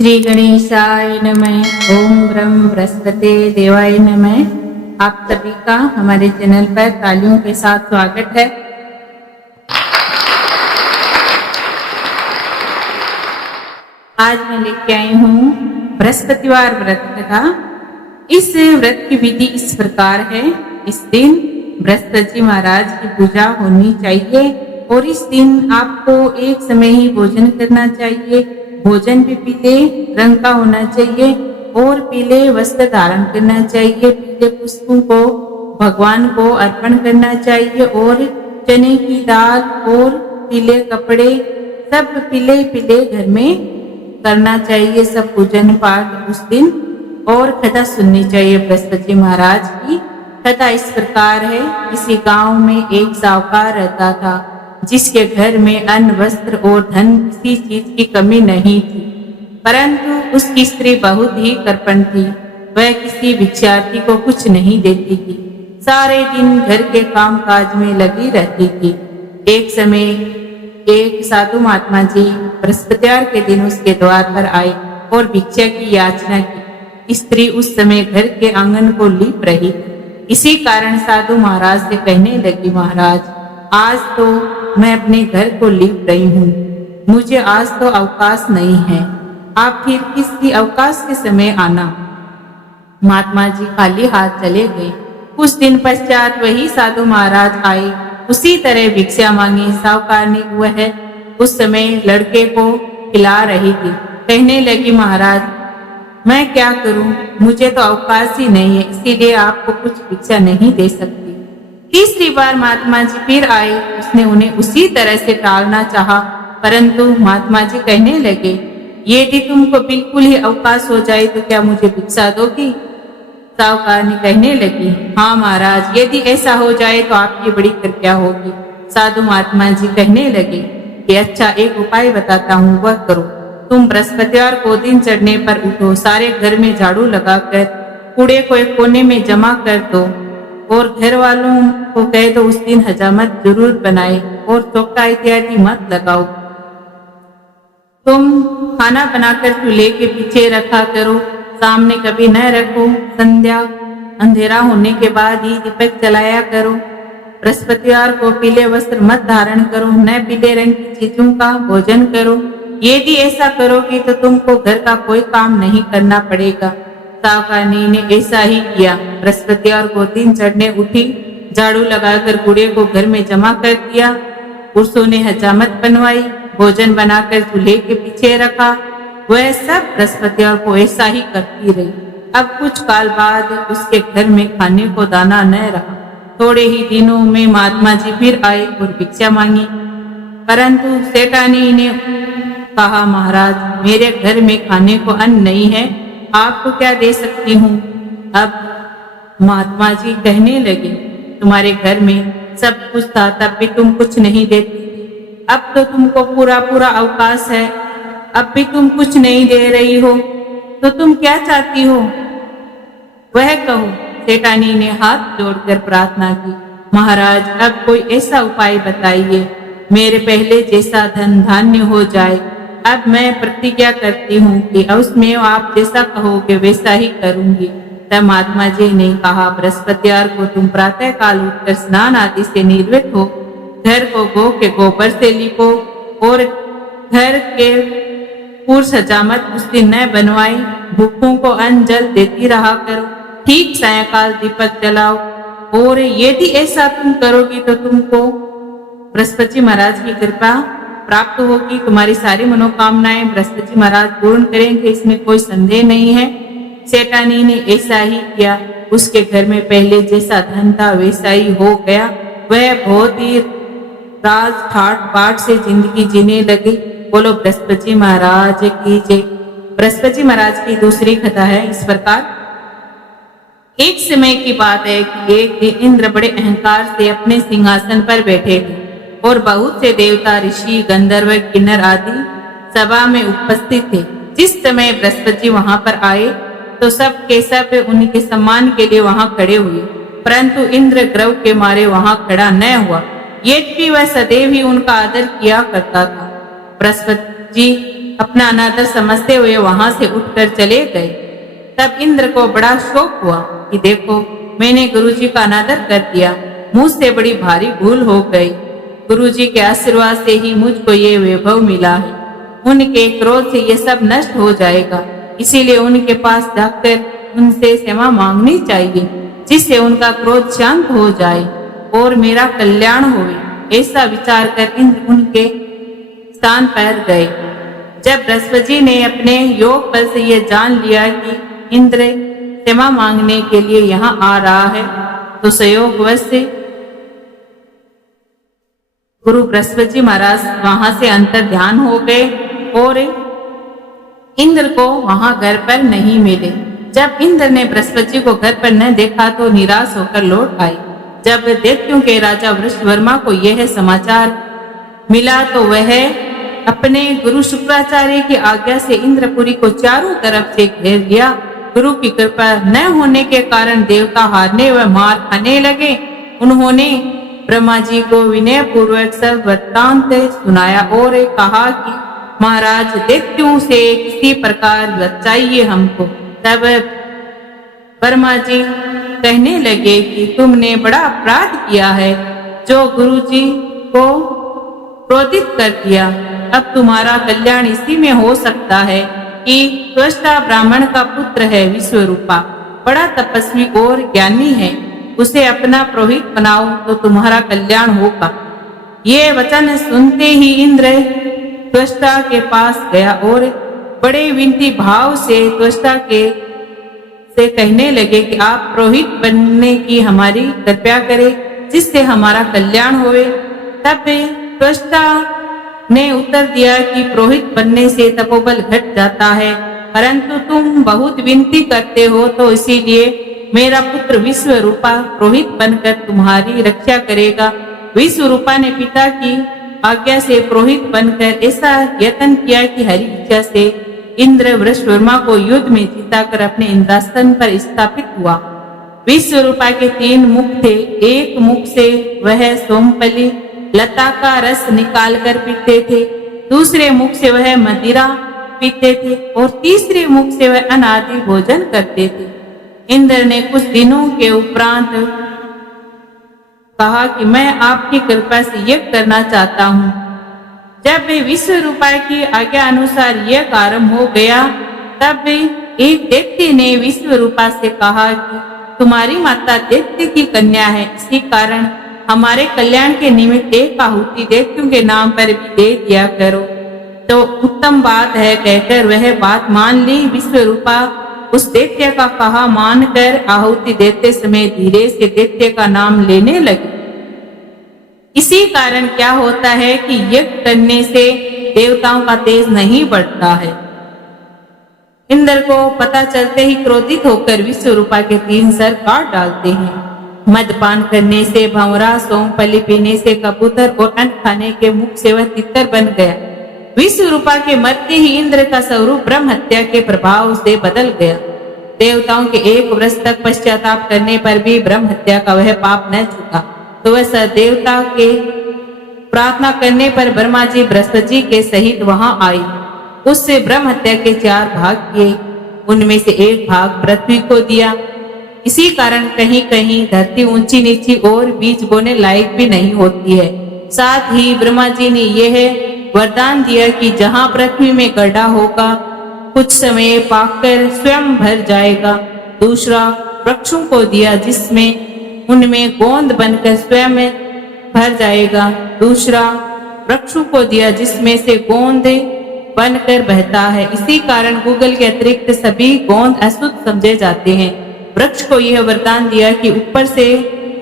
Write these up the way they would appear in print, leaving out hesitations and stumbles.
श्री गणेशाय नमः। ओम ब्रह्म बृहस्पति देवाय नमः। आप सभी का हमारे चैनल पर तालियों के साथ स्वागत है। आज मैं लेके आई हूँ बृहस्पतिवार व्रत कथा। इस व्रत की विधि इस प्रकार है। इस दिन बृहस्पति जी महाराज की पूजा होनी चाहिए और इस दिन आपको एक समय ही भोजन करना चाहिए। भोजन भी पीले रंग का होना चाहिए और पीले वस्त्र धारण करना चाहिए। पीले पुष्पों को भगवान को अर्पण करना चाहिए और चने की दाल और पीले कपड़े सब पीले पीले घर में करना चाहिए। सब पूजन पाठ उस दिन और कथा सुननी चाहिए। बृहस्पति महाराज की कथा इस प्रकार है। किसी गांव में एक साहूकार रहता था जिसके घर में अन्न वस्त्र और धन किसी चीज की कमी नहीं थी, परंतु उसकी स्त्री बहुत ही कृपण थी। वह किसी भिक्षार्थी को कुछ नहीं देती थी, सारे दिन घर के काम काज में लगी रहती थी। एक समय एक साधु महात्मा जी बृहस्पतिवार के दिन उसके द्वार पर आए और भिक्षा की याचना की। स्त्री उस समय घर के आंगन को लीप रही थी। इसी कारण साधु महाराज से कहने लगी, महाराज आज तो मैं अपने घर को लीप रही हूँ, मुझे आज तो अवकाश नहीं है, आप फिर किसी अवकाश के समय आना। महात्मा जी खाली हाथ चले गए। कुछ दिन पश्चात वही साधु महाराज आए, उसी तरह भिक्षा मांगी। साहूकारनी वह उस समय लड़के को खिला रही थी। कहने लगी, महाराज मैं क्या करूं, मुझे तो अवकाश ही नहीं है, इसीलिए आपको कुछ भिक्षा नहीं दे सकती। तीसरी बार महात्मा जी फिर आए। उसने उन्हें उसी तरह से टालना चाहा, परंतु महात्मा जी कहने लगे, यदि तुमको बिल्कुल ही अवकाश हो जाए तो क्या मुझे भिक्षा दोगी? साहूकारनी कहने लगी, हाँ महाराज, यदि ऐसा हो जाए तो आपकी बड़ी कृपया होगी। साधु महात्मा जी कहने लगे कि अच्छा, एक उपाय बताता हूँ, वह करो। तुम बृहस्पतिवार को दिन चढ़ने पर उठो, सारे घर में झाड़ू लगाकर कूड़े को एक कोने में जमा कर दो और घर वालों को कह दो उस दिन हजामत जरूर बनाए और चौका इत्यादि मत लगाओ। तुम खाना बनाकर चूल्हे के पीछे रखा करो, सामने कभी न रखो। संध्या अंधेरा होने के बाद ही दीपक जलाया करो। बृहस्पतिवार को पीले वस्त्र मत धारण करो, न पीले रंग की चीजों का भोजन करो। यदि ऐसा करोगी तो तुमको घर का कोई काम नहीं करना पड़ेगा। साहूकारनी ने ऐसा ही किया। बृहस्पतिवार को दिन चढ़ने उठी, झाड़ू लगाकर कूड़े को घर में जमा कर दिया। पुरुषों ने हजामत बनवाई, भोजन बनाकर चूल्हे के पीछे रखा। वह सब बृहस्पतिवार को ऐसा ही करती रही। अब कुछ काल बाद उसके घर में खाने को दाना न रहा। थोड़े ही दिनों में महात्मा जी फिर आए और भिक्षा मांगी, परंतु सेठानी ने कहा, महाराज मेरे घर में खाने को अन्न नहीं है, आपको क्या दे सकती हूँ? अब महात्मा जी कहने लगे, तुम्हारे घर में सब कुछ था तब भी तुम कुछ नहीं देती, अब तो तुमको पूरा पूरा अवकाश है, अब भी तुम कुछ नहीं दे रही हो, तो तुम क्या चाहती हो वह कहो। सेठानी ने हाथ जोड़कर प्रार्थना की, महाराज अब कोई ऐसा उपाय बताइए, मेरे पहले जैसा धन धान्य हो जाए। अब मैं प्रतिज्ञा करती हूँ कि उसमें आप जैसा कहोगे वैसा ही करूंगी। तब महात्मा जी ने कहा, बृहस्पतिवार को तुम प्रातः काल उठकर स्नान आदि से निर्वृत्त हो, घर को गौ के गोबर से लिपो और घर के पुरुष हजामत उस दिन न बनवाई। भूखों को अन्न जल देती रहा करो, ठीक सायंकाल दीपक जलाओ, और यदि ऐसा तुम करोगी तो तुमको बृहस्पति महाराज की कृपा प्राप्त होगी। तुम्हारी सारी मनोकामनाएं बृहस्पति महाराज पूर्ण करेंगे, इसमें कोई संदेह नहीं है। सेठानी ने ऐसा ही किया। उसके घर में पहले जैसा धन था वैसा ही हो गया। वह बहुत ही राज ठाट बाट से जिंदगी जीने लगी। बोलो बृहस्पति महाराज की जय। बृहस्पति महाराज की दूसरी कथा है इस प्रकार। एक समय की बात है कि एक दिन इंद्र बड़े अहंकार से अपने सिंहासन पर बैठे थे और बहुत से देवता, ऋषि, गंधर्व, किन्नर आदि सभा में उपस्थित थे। जिस समय बृहस्पति वहां पर आए तो सब के सब उनके सम्मान के लिए वहां खड़े हुए, परंतु इंद्र गर्व के मारे वहां खड़ा न हुआ। यद्यपि वह सदैव ही उनका आदर किया करता था। बृहस्पति जी अपना अनादर समझते हुए वहां से उठकर चले गए। तब इंद्र को बड़ा शौक हुआ कि देखो, मैंने गुरुजी का अनादर कर दिया, मुझसे बड़ी भारी भूल हो गई। गुरुजी के आशीर्वाद से ही मुझको ये वैभव मिला है। उनके क्रोध से ये सब नष्ट हो जाएगा, इसीलिए उनके पास जाकर उनसे क्षमा मांगनी चाहिए, जिससे उनका क्रोध शांत हो जाए और मेरा कल्याण होवे। ऐसा विचार कर इंद्र उनके स्थान पर गए। जब बृहस्पति ने अपने योग बल से यह जान लिया कि इंद्र क्षमा मांगने के लिए यहाँ आ रहा है, तो संयोगवश से गुरु बृहस्पति महाराज वहां से अंतर ध्यान हो गए और इंद्र को वहां घर पर नहीं मिले। जब इंद्र ने बृहस्पति को घर पर न देखा तो निराश होकर लौट आए। जब दैत्यों के राजा वृषवर्मा को यह समाचार मिला तो वह अपने गुरु शुक्राचार्य की आज्ञा से इंद्रपुरी को चारों तरफ से घेर लिया। गुरु की कृपा न होने के कारण देवता हारने व मार खाने लगे। उन्होंने ब्रह्मा जी को विनय पूर्वक सब वृत्तांत सुनाया और कहा कि महाराज, दैत्यों से किसी प्रकार बचाइए हमको। तब ब्रह्मा जी कहने लगे कि तुमने बड़ा अपराध किया है, जो गुरु जी को क्रोधित कर दिया। अब तुम्हारा कल्याण इसी में हो सकता है कि त्वष्टा ब्राह्मण का पुत्र है विश्वरूपा, बड़ा तपस्वी और ज्ञानी है, उसे अपना पुरोहित बनाओ तो तुम्हारा कल्याण होगा। ये वचन सुनते ही इंद्र त्वष्टा के पास गया और बड़े विनती भाव से त्वष्टा से कहने लगे कि आप पुरोहित बनने की हमारी कृपा करें, जिससे हमारा कल्याण होवे। तब त्वष्टा ने उत्तर दिया कि पुरोहित बनने से तपोबल घट जाता है, परंतु तुम बहुत विनती करते हो तो इसीलिए मेरा पुत्र विश्वरूपा पुरोहित बनकर तुम्हारी रक्षा करेगा। विश्वरूपा ने पिता की आज्ञा से पुरोहित बनकर ऐसा यत्न किया कि हरि इच्छा से इंद्र वृषवर्मा को युद्ध में जीताकर अपने इंद्रासन पर स्थापित हुआ। विश्वरूपा के 3 मुख थे। एक मुख से वह सोमपली लता का रस निकालकर पीते थे, दूसरे मुख से वह मदिरा पीते थे और तीसरे मुख से वह अनादि भोजन करते थे। इंद्र ने कुछ दिनों के उपरांत कहा कि मैं आपकी कृपा से यज्ञ करना चाहता हूँ। जब वे विश्वरूपा की आज्ञा अनुसार यज्ञ आरंभ हो गया, तब एक दैत्य ने विश्वरूपा से कहा कि तुम्हारी माता दैत्य की कन्या है, इसी कारण हमारे कल्याण के निमित्त एक आहुति दैत्यों के नाम पर भी दे दिया करो। तो उत्तम बात है कहकर वह बात मान ली। विश्वरूपा उस दैत्य का कहा मानकर आहुति देते समय धीरे से दैत्य का नाम लेने लगी। इसी कारण क्या होता है कि यज्ञ करने से देवताओं का तेज नहीं बढ़ता है। इंद्र को पता चलते ही क्रोधित होकर विश्वरूपा के 3 सर काट डालते हैं। मदपान करने से भंवरा, सोमपली पीने से कबूतर और अन्न खाने के मुख से वह तितर बन गया। विश्वरूपा के मरते ही इंद्र का स्वरूप ब्रह्म हत्या के प्रभाव से बदल गया। देवताओं के 1 वर्ष तक पश्चाताप करने पर भी ब्रह्म हत्या का वह पाप न छूटा, तो वह सदेवता के प्रार्थना करने पर ब्रह्मा जी बृहस्पति के सहित वहां आए। उससे ब्रह्म हत्या के 4 भाग किए, उनमें से 1 भाग पृथ्वी को दिया। इसी कारण कहीं कहीं धरती ऊंची नीची और बीज बोने लायक भी नहीं होती है। साथ ही ब्रह्मा जी ने यह वरदान दिया कि जहां पृथ्वी में गड्ढा होगा, कुछ समय पाकर स्वयं भर जाएगा। दूसरा वृक्षों को दिया, जिसमें उनमें गोंद बनकर स्वयं भर जाएगा। दूसरा वृक्षों को दिया, जिसमें से गोंद बनकर बहता है। इसी कारण गूगल के अतिरिक्त सभी गोंद अशुद्ध समझे जाते हैं। वृक्ष को यह वरदान दिया कि ऊपर से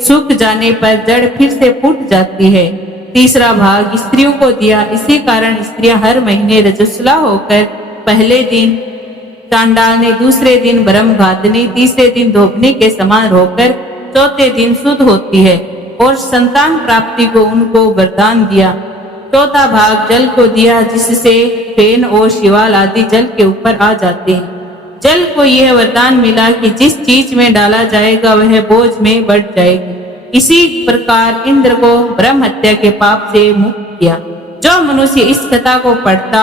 सूख जाने पर जड़ फिर से फूट जाती है। तीसरा भाग स्त्रियों को दिया। इसी कारण स्त्रियां हर महीने रजस्वला होकर पहले दिन चांडालनी, दूसरे दिन ब्रह्मघातनी, तीसरे दिन धोबनी के समान होकर चौथे दिन शुद्ध होती है और संतान प्राप्ति को उनको वरदान दिया। चौथा भाग जल को दिया, जिससे फेन और शिवाल आदि जल के ऊपर आ जाते हैं। जल को यह वरदान मिला कि जिस चीज में डाला जाएगा वह बोझ में बढ़ जाएगी। इसी प्रकार इंद्र को ब्रह्म हत्या के पाप से मुक्त किया। जो मनुष्य इस कथा को पढ़ता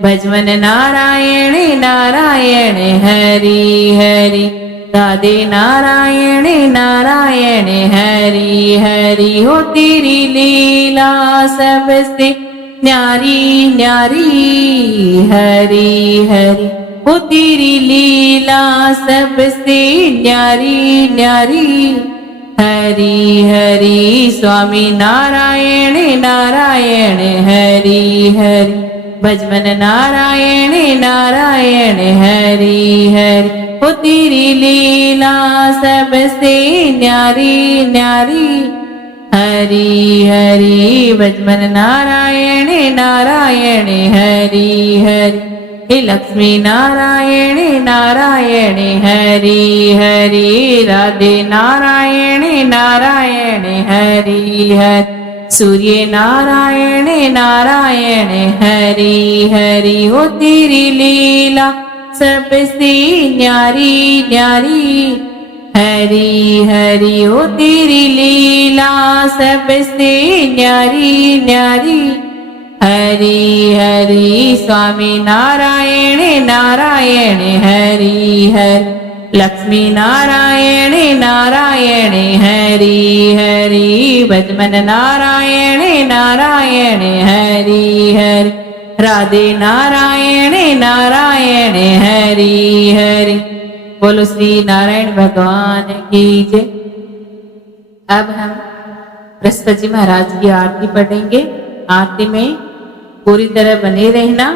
भजमन नारायण नारायण हरि हरि, राधे नारायण नारायण हरि हरि। हो तेरी लीला सबसे न्यारी न्यारी हरि हरि, हो तेरी लीला सबसे न्यारी न्यारी हरि हरि। स्वामी नारायण नारायण हरि हरि, भजमन नारायण नारायण हरि हरि। हो तेरी लीला सबसे न्यारी न्यारी हरि हरि, भजमन नारायण नारायण हरि हरि। हे लक्ष्मी नारायण नारायण हरि हरि, राधे नारायण नारायण हरि हरि। सूर्य नारायण नारायण हरि हरि, हो तेरी लीला सबसे न्यारी न्यारी हरि हरि। हो तेरी लीला सबसे न्यारी न्यारी हरि हरि। स्वामी नारायण नारायण हरि हरि, लक्ष्मी नारायण नारायण हरि हरि, भजमन नारायण नारायण हरि हरि। राधे नारायण नारायण हरि हरि। बोलो श्री नारायण भगवान की जय। अब हम बृहस्पति जी महाराज की आरती पढ़ेंगे। आरती में पूरी तरह बने रहना।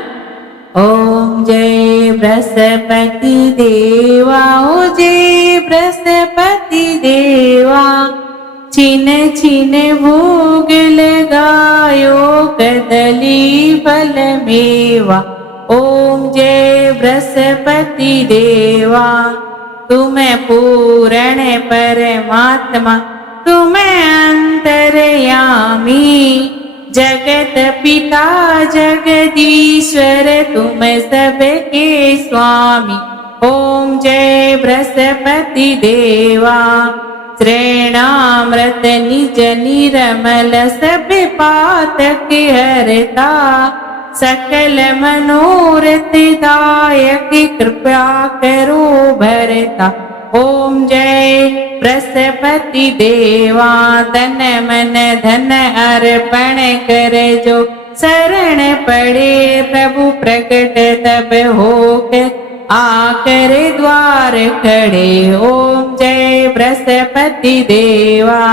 ओम जय बृहस्पति देवा, ओ जय बृहस्पति देवा, छिन छिन भोग लगायो कदली फल मेवा। ओम जय बृहस्पति देवा, तुम पूर्ण परमात्मा, तुम अंतर्यामी, जगत पिता जगदीश्वर, तुम सबके स्वामी। ओम जय बृहस्पति देवा, श्रेणामृत निज निर्मल सब पातक हरता, सकल मनोरथ दायक कृपा करो भरता। ओम जय बृहस्पति देवा, तन मन धन अर्पण कर जो शरण पड़े, प्रभु प्रकट तब होकर आकर द्वार खड़े। ओम जय बृहस्पति देवा,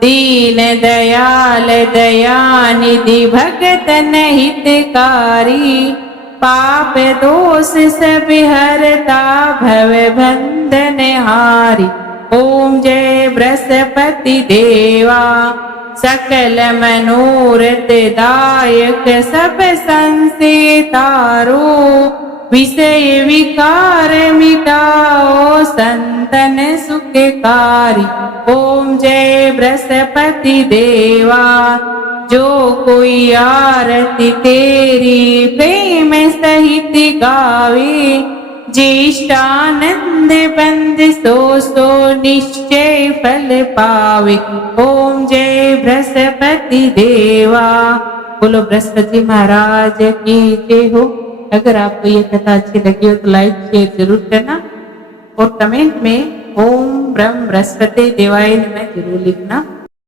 दीन दयाल दयानिधि भगतन हितकारी, पाप दोष सब हरता भव बंधन हारी। ओम जय बृहस्पति देवा, सकल मनोरथ दायक सब संशय तारो, विषय विकार मिटाओ संतन सुखकारी। ओम जय बृहस्पति देवा, जो कोई आरती तेरी प्रेम सहित गावे, ज्येष्ठानंद बंद सो सो निश्चय फल पावे। ओम जय बृहस्पति देवा। बोलो बृहस्पति महाराज की जय हो। अगर आपको ये कथा अच्छी लगी हो तो लाइक शेयर जरूर करना और कमेंट में ओम ब्रह्म बृहस्पति देवाय नमः जरूर लिखना।